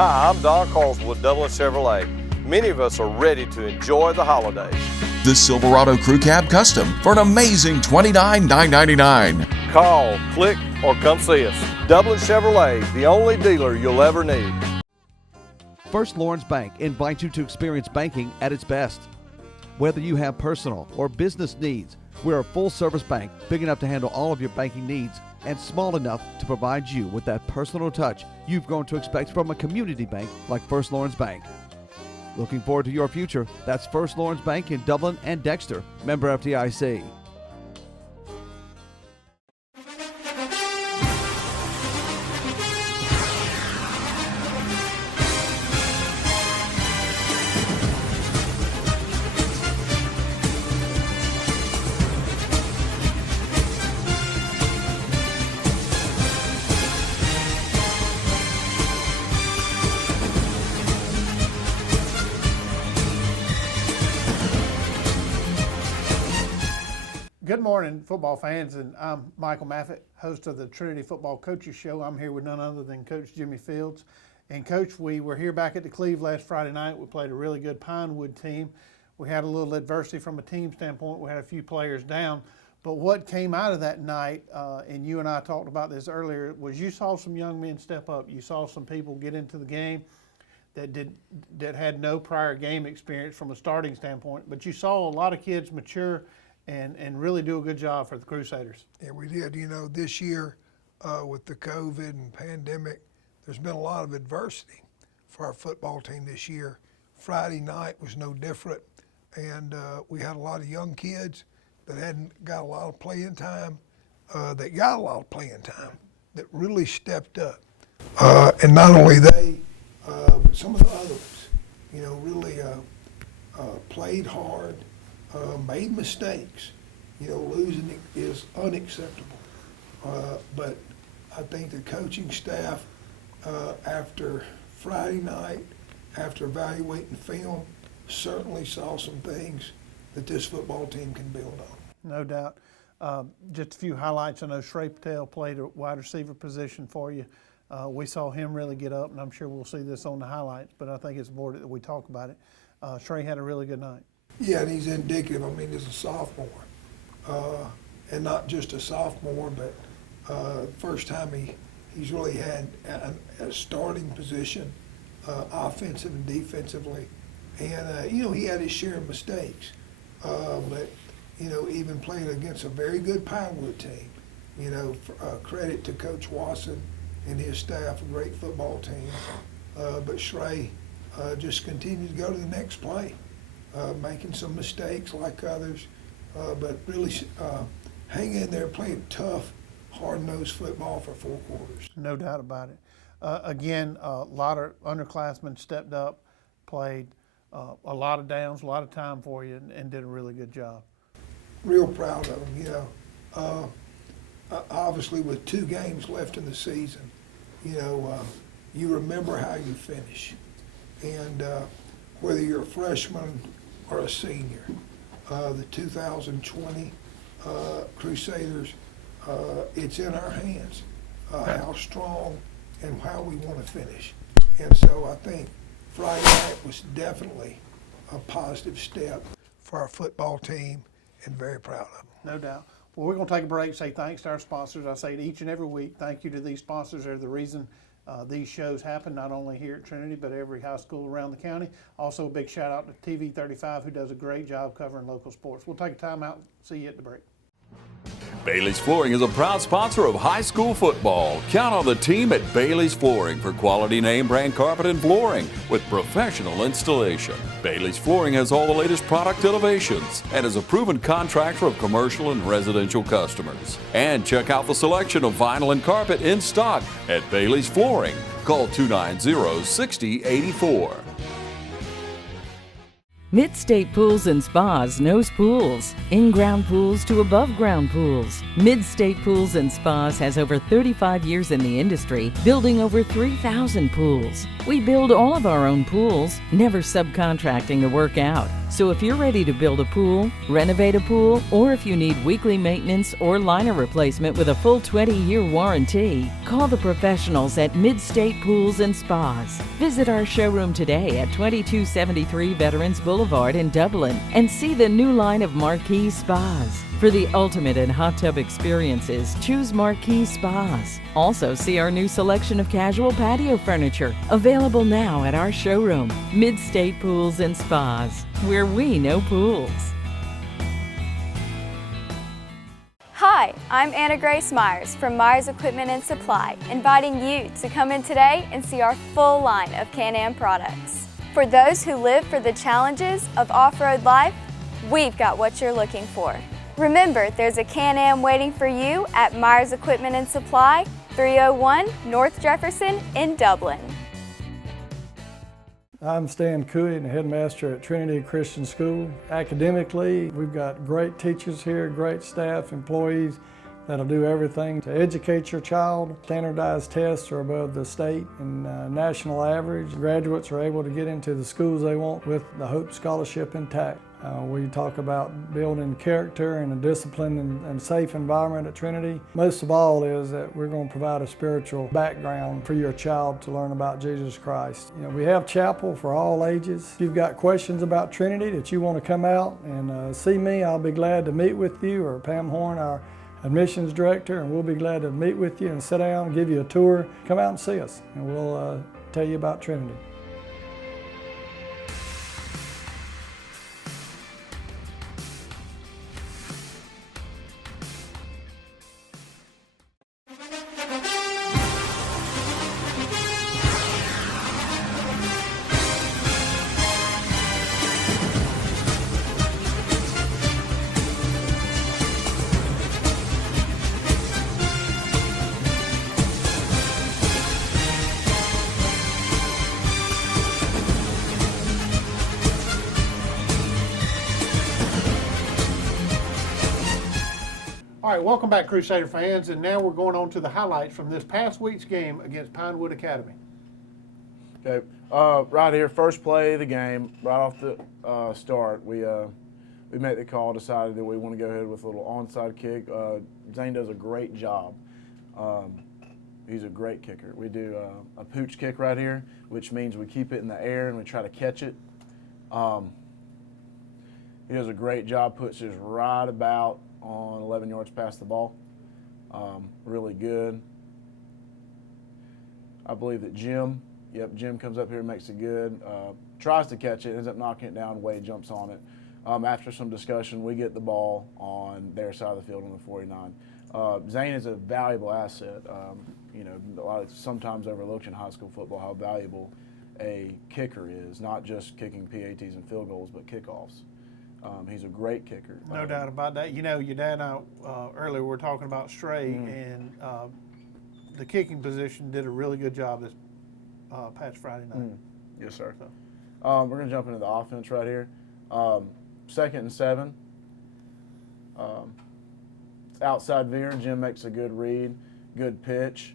Hi, I'm Don Carlson with Dublin Chevrolet. Many of us are ready to enjoy the holidays. The Silverado Crew Cab Custom for an amazing $29,999. Call, click, or come see us. Dublin Chevrolet, the only dealer you'll ever need. First Lawrence Bank invites you to experience banking at its best. Whether you have personal or business needs, we're a full-service bank big enough to handle all of your banking needs and small enough to provide you with that personal touch you've grown to expect from a community bank like First Lawrence Bank. Looking forward to your future. That's First Lawrence Bank in Dublin and Dexter, member FDIC. Good morning, football fans, and I'm Michael Maffett, host of the Trinity Football Coaches Show. I'm here with none other than Coach Jimmy Fields. And Coach, we were here back at the Cleve last Friday night. We played a really good Pinewood team. We had a little adversity from a team standpoint. We had a few players down. But what came out of that night, and you and I talked about this earlier, was you saw some young men step up. You saw some people get into the game that had no prior game experience from a starting standpoint. But you saw a lot of kids mature and really do a good job for the Crusaders. Yeah, we did. You know, this year with the COVID and pandemic, there's been a lot of adversity for our football team this year. Friday night was no different, and we had a lot of young kids that hadn't got a lot of playing time, that got a lot of playing time, that really stepped up. And not only they, but some of the others, you know, really played hard, made mistakes. You know, losing is unacceptable. But I think the coaching staff, after Friday night, after evaluating film, certainly saw some things that this football team can build on. No doubt. Just a few highlights. I know Shrey Patel played a wide receiver position for you. We saw him really get up, and I'm sure we'll see this on the highlights, but I think it's important that we talk about it. Shrey had a really good night. Yeah, and he's indicative. I mean, he's a sophomore, and not just a sophomore, but first time he's really had a starting position, offensive and defensively. And, you know, he had his share of mistakes, but, you know, even playing against a very good Pinewood team, you know, credit to Coach Wasson and his staff, a great football team. But Shrey just continued to go to the next play. Making some mistakes like others, but really hanging in there, playing tough, hard-nosed football for 4 quarters. No doubt about it. Again, a lot of underclassmen stepped up, played a lot of downs, a lot of time for you, and did a really good job. Real proud of them, you know. Obviously, with 2 games left in the season, you know, you remember how you finish. And whether you're a freshman or a senior, the 2020 Crusaders, it's in our hands how strong and how we want to finish. And so I think Friday night was definitely a positive step for our football team, and very proud of them. No doubt. Well, we're going to take a break, say thanks to our sponsors. I say it each and every week. Thank you to these sponsors. They're the reason these shows happen, not only here at Trinity, but every high school around the county. Also, a big shout out to TV 35, who does a great job covering local sports. We'll take a time out. See you at the break. Bailey's Flooring is a proud sponsor of high school football. Count on the team at Bailey's Flooring for quality name brand carpet and flooring with professional installation. Bailey's Flooring has all the latest product innovations and is a proven contractor of commercial and residential customers. And check out the selection of vinyl and carpet in stock at Bailey's Flooring. Call 290-6084. Mid-State Pools and Spas knows pools. In-ground pools to above-ground pools. Mid-State Pools and Spas has over 35 years in the industry, building over 3,000 pools. We build all of our own pools, never subcontracting the work out. So if you're ready to build a pool, renovate a pool, or if you need weekly maintenance or liner replacement with a full 20-year warranty, call the professionals at Mid-State Pools and Spas. Visit our showroom today at 2273 Veterans Boulevard in Dublin and see the new line of Marquee Spas. For the ultimate in hot tub experiences, choose Marquee Spas. Also see our new selection of casual patio furniture, available now at our showroom, Mid-State Pools and Spas, where we know pools. Hi, I'm Anna Grace Myers from Myers Equipment and Supply, inviting you to come in today and see our full line of Can-Am products. For those who live for the challenges of off-road life, we've got what you're looking for. Remember, there's a Can-Am waiting for you at Myers Equipment and Supply, 301 North Jefferson in Dublin. I'm Stan Cooey, the headmaster at Trinity Christian School. Academically, we've got great teachers here, great staff, employees that'll do everything to educate your child. Standardized tests are above the state and national average. Graduates are able to get into the schools they want with the Hope Scholarship intact. We talk about building character and a disciplined and safe environment at Trinity. Most of all is that we're going to provide a spiritual background for your child to learn about Jesus Christ. You know, we have chapel for all ages. If you've got questions about Trinity that you want to come out and see me, I'll be glad to meet with you, or Pam Horn, our admissions director, and we'll be glad to meet with you and sit down and give you a tour. Come out and see us, and we'll tell you about Trinity. All right, welcome back, Crusader fans, and now we're going on to the highlights from this past week's game against Pinewood Academy. Okay, right here, first play of the game, right off the start, we made the call, decided that we want to go ahead with a little onside kick. Zane does a great job. He's a great kicker. We do a pooch kick right here, which means we keep it in the air and we try to catch it. He does a great job, puts us right about on 11 yards past the ball. Really good. I believe that Jim comes up here and makes it good. Tries to catch it, ends up knocking it down. Wade jumps on it. After some discussion, we get the ball on their side of the field on the 49. Zane is a valuable asset. You know, sometimes overlooked in high school football how valuable a kicker is, not just kicking PATs and field goals, but kickoffs. He's a great kicker. No doubt about that. You know, your dad and I earlier were talking about Stray, and the kicking position did a really good job this past Friday night. Yes, sir. So. We're going to jump into the offense right here. 2nd and 7. It's outside veer. Jim makes a good read, good pitch.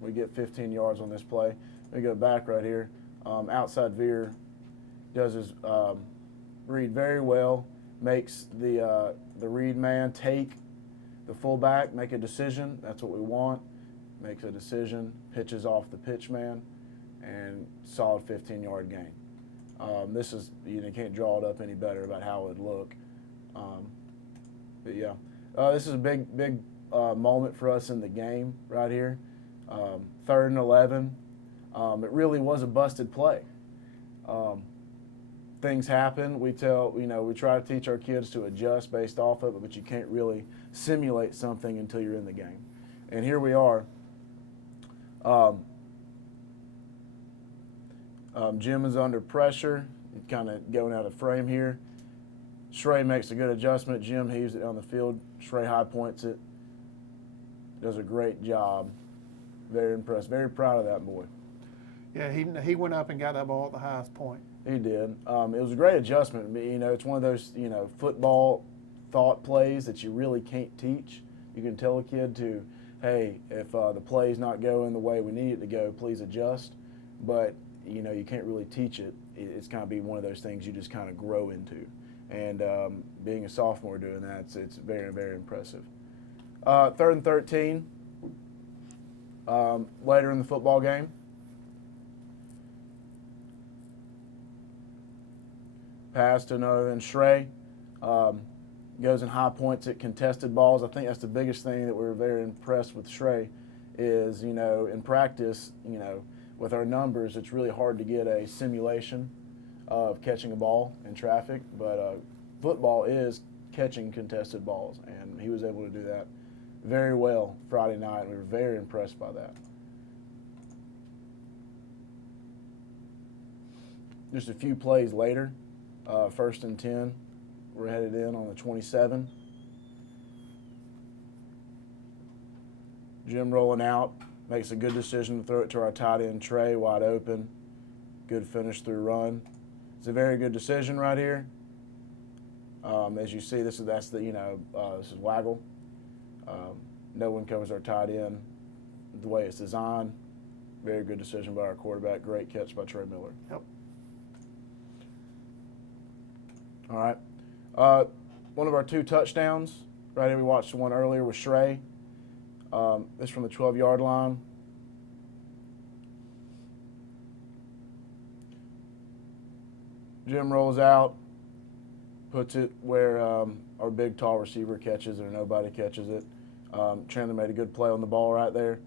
We get 15 yards on this play. We go back right here. Outside veer. Does his read very well, makes the read man take the fullback, make a decision. That's what we want. Makes a decision, pitches off the pitch man, and solid 15-yard gain. This is, you can't draw it up any better about how it would look. But yeah, this is a big moment for us in the game right here. 3rd and 11. It really was a busted play. Things happen. We try to teach our kids to adjust based off of it, but you can't really simulate something until you're in the game. And here we are. Jim is under pressure, kind of going out of frame here. Shrey makes a good adjustment. Jim heaves it down the field. Shrey high points it. Does a great job. Very impressed. Very proud of that boy. Yeah, he went up and got that ball at the highest point. He did. It was a great adjustment. It's one of those, football thought plays that you really can't teach. You can tell a kid to, hey, if the play's not going the way we need it to go, please adjust. But, you know, you can't really teach it. It's kind of be one of those things you just kind of grow into. And being a sophomore doing that, it's very, very impressive. 3rd and 13, later in the football game. Pass to none other than Shrey. Goes in high points at contested balls. I think that's the biggest thing that we're very impressed with Shrey is, you know, in practice, you know, with our numbers, it's really hard to get a simulation of catching a ball in traffic, but football is catching contested balls, and he was able to do that very well Friday night, and we were very impressed by that. Just a few plays later, 1st and 10, we're headed in on the 27. Jim rolling out, makes a good decision to throw it to our tight end Trey, wide open. Good finish through run. It's a very good decision right here. As you see, this is Waggle. No one covers our tight end the way it's designed. Very good decision by our quarterback. Great catch by Trey Miller. Yep. All right. One of our 2 touchdowns, right here, we watched the one earlier with Shrey. This from the 12-yard line. Jim rolls out, puts it where our big, tall receiver catches it or nobody catches it. Chandler made a good play on the ball right there.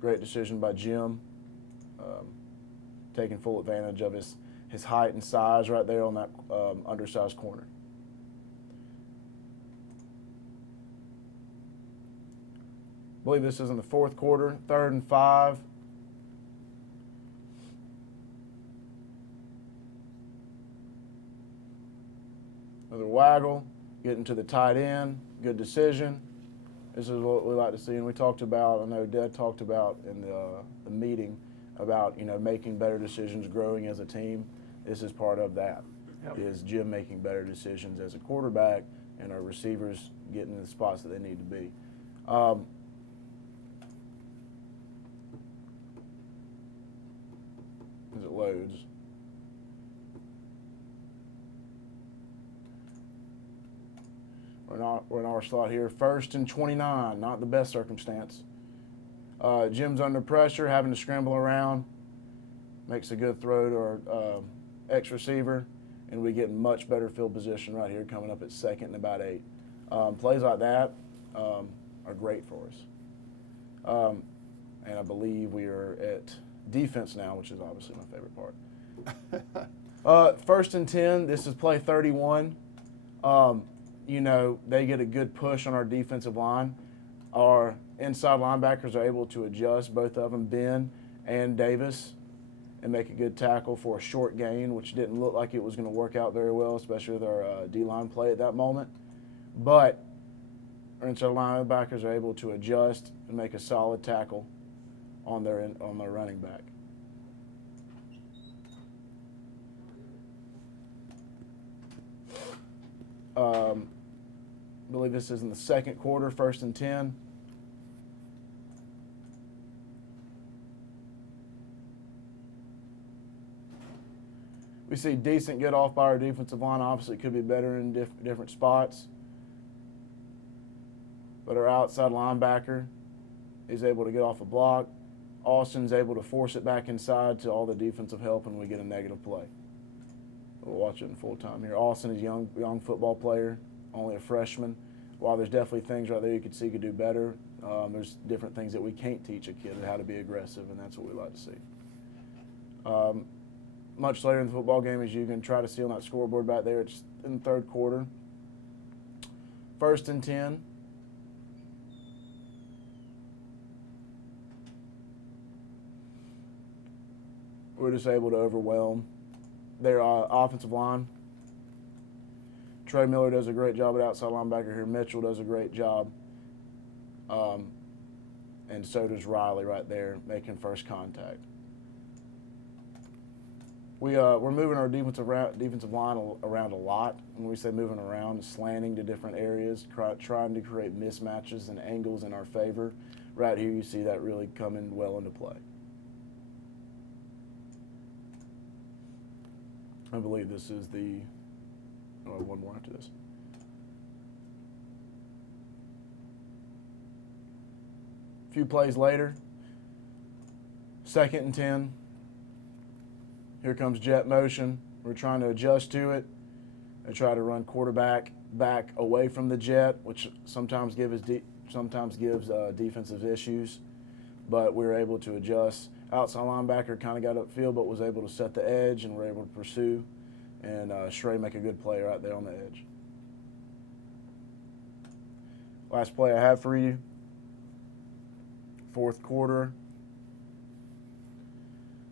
Great decision by Jim, taking full advantage of his height and size right there on that undersized corner. I believe this is in the 4th quarter, 3rd and 5. Another Waggle, getting to the tight end, good decision. This is what we like to see, and we talked about, I know Dad talked about in the meeting about, you know, making better decisions, growing as a team. This is part of that, is Jim making better decisions as a quarterback and our receivers getting in the spots that they need to be. As it loads. We're in our slot here. 1st and 29, not the best circumstance. Jim's under pressure, having to scramble around. Makes a good throw to our ex-receiver, and we get much better field position right here coming up at 2nd and about 8. Plays like that are great for us. And I believe we are at defense now, which is obviously my favorite part. 1st and 10, this is play 31. You know, they get a good push on our defensive line. Our inside linebackers are able to adjust, both of them, Ben and Davis, and make a good tackle for a short gain, which didn't look like it was going to work out very well, especially with our D-line play at that moment. But our inside linebackers are able to adjust and make a solid tackle on their running back. I believe this is in the 2nd quarter, 1st and 10. We see decent get off by our defensive line. Obviously, it could be better in different spots. But our outside linebacker is able to get off a block. Austin's able to force it back inside to all the defensive help, and we get a negative play. We'll watch it in full time here. Austin is a young football player, only a freshman. While there's definitely things right there you could see he could do better, there's different things that we can't teach a kid how to be aggressive, and that's what we like to see. Much later in the football game, as you can try to see on that scoreboard back there, it's in the 3rd quarter. 1st and 10. We're just able to overwhelm their offensive line. Trey Miller does a great job at outside linebacker here. Mitchell does a great job. And so does Riley right there, making first contact. We're moving our defensive line around a lot. When we say moving around, slanting to different areas, trying to create mismatches and angles in our favor. Right here, you see that really coming well into play. I believe this is one more after this. A few plays later, 2nd and 10. Here comes jet motion. We're trying to adjust to it. They try to run quarterback back away from the jet, which sometimes gives defensive issues. But we were able to adjust. Outside linebacker kind of got upfield, but was able to set the edge and were able to pursue. And Shrey make a good play right there on the edge. Last play I have for you. 4th quarter.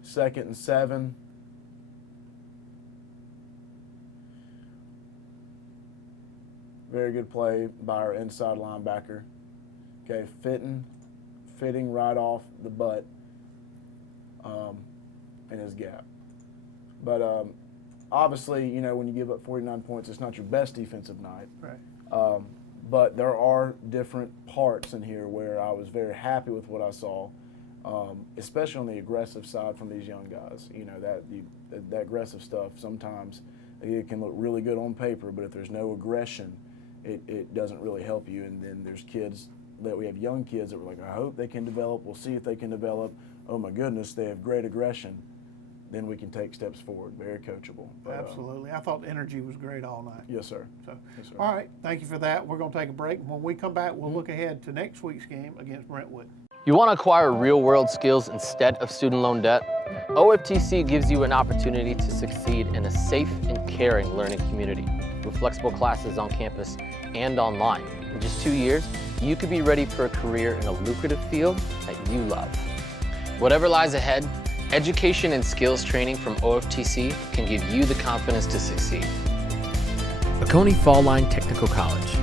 2nd and 7. Very good play by our inside linebacker. Okay, fitting right off the butt in his gap. But obviously, you know, when you give up 49 points, it's not your best defensive night. Right. But there are different parts in here where I was very happy with what I saw, especially on the aggressive side from these young guys. You know, that aggressive stuff, sometimes it can look really good on paper, but if there's no aggression, it doesn't really help you. And then there's kids that we have young kids that we're like, I hope they can develop. We'll see if they can develop. Oh my goodness, they have great aggression. Then we can take steps forward. Very coachable. But, Absolutely. I thought the energy was great all night. Yes, sir. So, Yes, sir. all right. Thank you for that. We're going to take a break. When we come back, we'll look ahead to next week's game against Brentwood. You want to acquire real-world skills instead of student loan debt? OFTC gives you an opportunity to succeed in a safe and caring learning community with flexible classes on campus and online. In just 2 years, you could be ready for a career in a lucrative field that you love. Whatever lies ahead, education and skills training from OFTC can give you the confidence to succeed. Oconee Fall Line Technical College.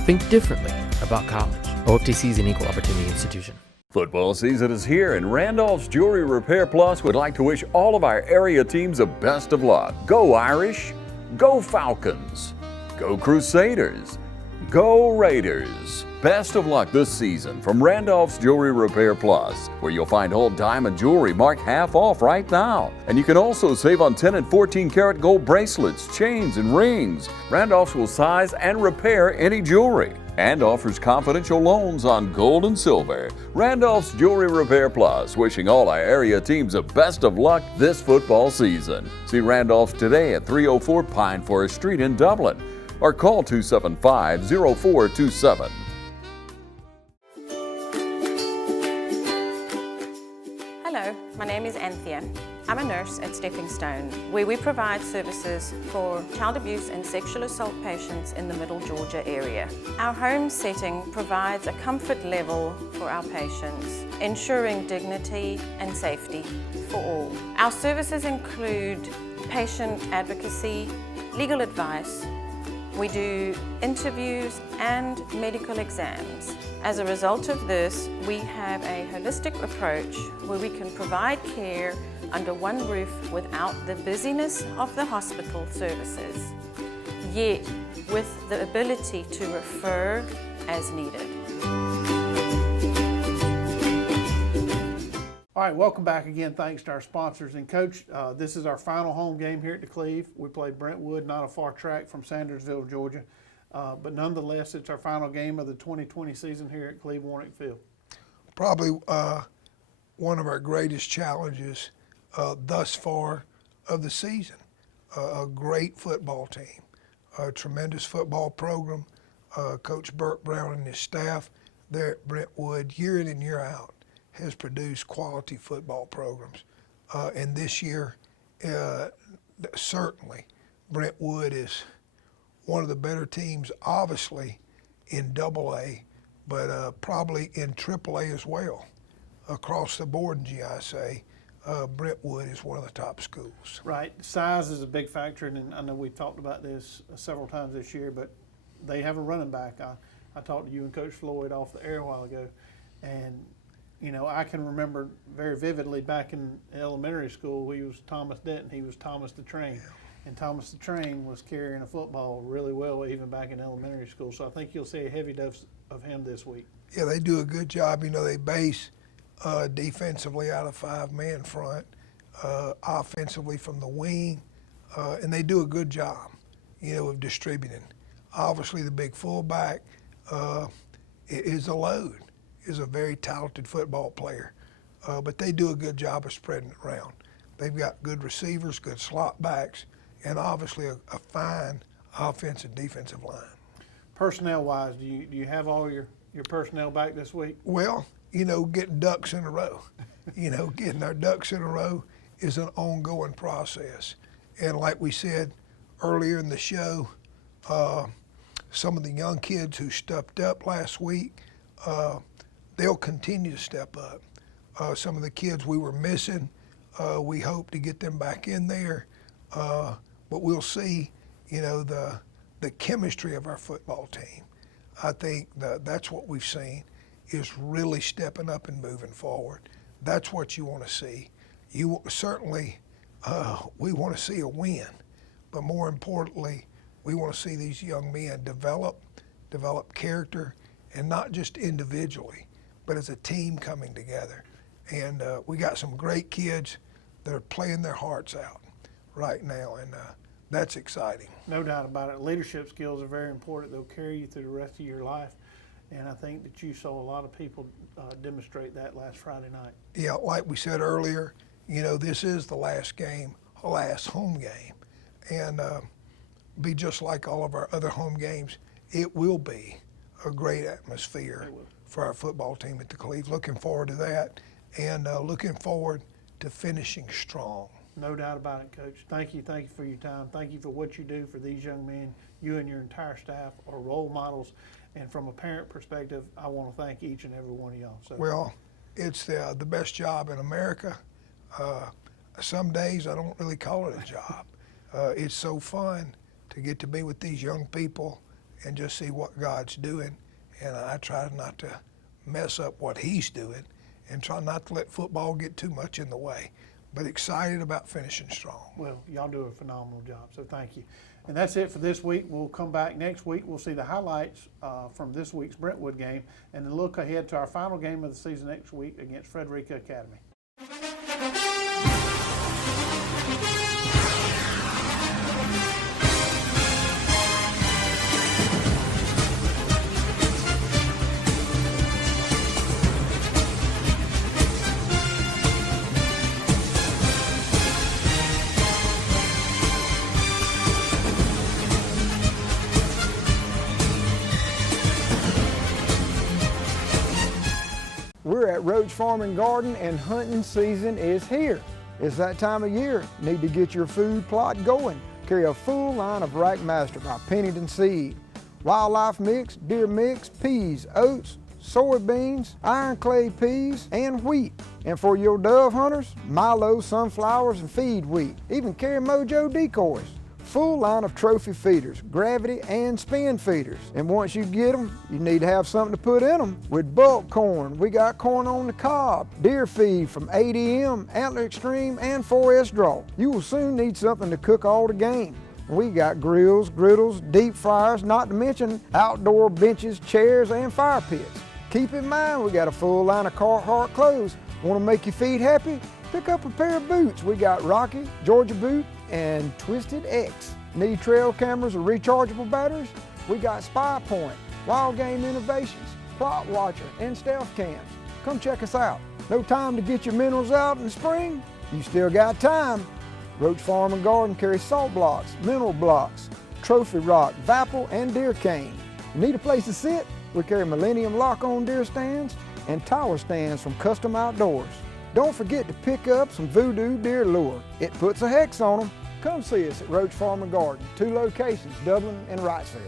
Think differently about college. OFTC is an equal opportunity institution. Football season is here, and Randolph's Jewelry Repair Plus would like to wish all of our area teams the best of luck. Go Irish! Go Falcons! Go Crusaders! Go Raiders! Best of luck this season from Randolph's Jewelry Repair Plus, where you'll find all diamond jewelry marked half off right now. And you can also save on 10 and 14 karat gold bracelets, chains, and rings. Randolph's will size and repair any jewelry and offers confidential loans on gold and silver. Randolph's Jewelry Repair Plus, wishing all our area teams the best of luck this football season. See Randolph's today at 304 Pine Forest Street in Dublin, or call 275-0427. Hello, my name is Anthea. I'm a nurse at Stepping Stone, where we provide services for child abuse and sexual assault patients in the Middle Georgia area. Our home setting provides a comfort level for our patients, ensuring dignity and safety for all. Our services include patient advocacy, legal advice. We do interviews and medical exams. As a result of this, we have a holistic approach where we can provide care under one roof without the busyness of the hospital services, yet with the ability to refer as needed. All right, welcome back again. Thanks to our sponsors. And Coach, this is our final home game here at the Cleve. We played Brentwood, not a far track from Sandersville, Georgia. But nonetheless, it's our final game of the 2020 season here at Cleve Warnick Field. Probably one of our greatest challenges thus far of the season. A great football team, a tremendous football program. Coach Burt Brown and his staff there at Brentwood, year in and year out, has produced quality football programs. And this year, certainly, Brentwood is one of the better teams, obviously, in AA, but probably in AAA as well. Across the board in GISA, Brentwood is one of the top schools. Right. Size is a big factor, and I know we've talked about this several times this year, but they have a running back. I talked to you and Coach Floyd off the air a while ago, and you know, I can remember very vividly back in elementary school, he was Thomas Denton, he was Thomas the Train. Yeah. And Thomas the Train was carrying a football really well even back in elementary school. So I think you'll see a heavy dose of him this week. Yeah, they do a good job. You know, they base defensively out of 5-man front, offensively from the wing. and they do a good job, of distributing. Obviously, the big fullback is a load, is a very talented football player, but they do a good job of spreading it around. They've got good receivers, good slot backs, and obviously a fine offensive defensive line. Personnel-wise, do you have all your personnel back this week? Well, getting ducks in a row. Getting our ducks in a row is an ongoing process. And like we said earlier in the show, some of the young kids who stepped up last week, they'll continue to step up. Some of the kids we were missing, we hope to get them back in there. But we'll see, the chemistry of our football team. I think that's what we've seen, is really stepping up and moving forward. That's what you want to see. You certainly, we want to see a win, but more importantly, we want to see these young men develop character, and not just individually, but as a team coming together. And we got some great kids that are playing their hearts out right now, and that's exciting. No doubt about it. Leadership skills are very important. They'll carry you through the rest of your life. And I think that you saw a lot of people demonstrate that last Friday night. Yeah, like we said earlier, this is the last home game. And be just like all of our other home games, it will be a great atmosphere for our football team at the Cleve. Looking forward to that, and looking forward to finishing strong. No doubt about it, Coach. Thank you for your time. Thank you for what you do for these young men. You and your entire staff are role models. And from a parent perspective, I want to thank each and every one of y'all. So. Well, it's the best job in America. Some days I don't really call it a job. It's so fun to get to be with these young people and just see what God's doing. And I try not to mess up what He's doing, and try not to let football get too much in the way. But excited about finishing strong. Well, y'all do a phenomenal job, so thank you. And that's it for this week. We'll come back next week. We'll see the highlights from this week's Brentwood game, and then look ahead to our final game of the season next week against Frederica Academy. We're at Roach Farm and Garden, and hunting season is here. It's that time of year. Need to get your food plot going. Carry a full line of Rackmaster by Pennington Seed. Wildlife mix, deer mix, peas, oats, soybeans, iron clay peas, and wheat. And for your dove hunters, Milo, sunflowers, and feed wheat. Even carry Mojo decoys. Full line of trophy feeders, gravity and spin feeders. And once you get them, you need to have something to put in them. With bulk corn, we got corn on the cob, deer feed from ADM, Antler Extreme, and 4S Draw. You will soon need something to cook all the game. We got grills, griddles, deep fryers, not to mention outdoor benches, chairs, and fire pits. Keep in mind, we got a full line of Carhartt clothes. Want to make your feet happy? Pick up a pair of boots. We got Rocky, Georgia Boot, and Twisted X. Need trail cameras or rechargeable batteries? We got Spy Point, Wild Game Innovations, Plot Watcher, and Stealth Cams. Come check us out. No time to get your minerals out in the spring? You still got time. Roach Farm and Garden carries salt blocks, mineral blocks, trophy rock, Vapple, and deer cane. Need a place to sit? We carry Millennium lock-on deer stands and tower stands from Custom Outdoors. Don't forget to pick up some Voodoo deer lure. It puts a hex on them. Come see us at Roach Farm and Garden, 2 locations, Dublin and Wrightsville.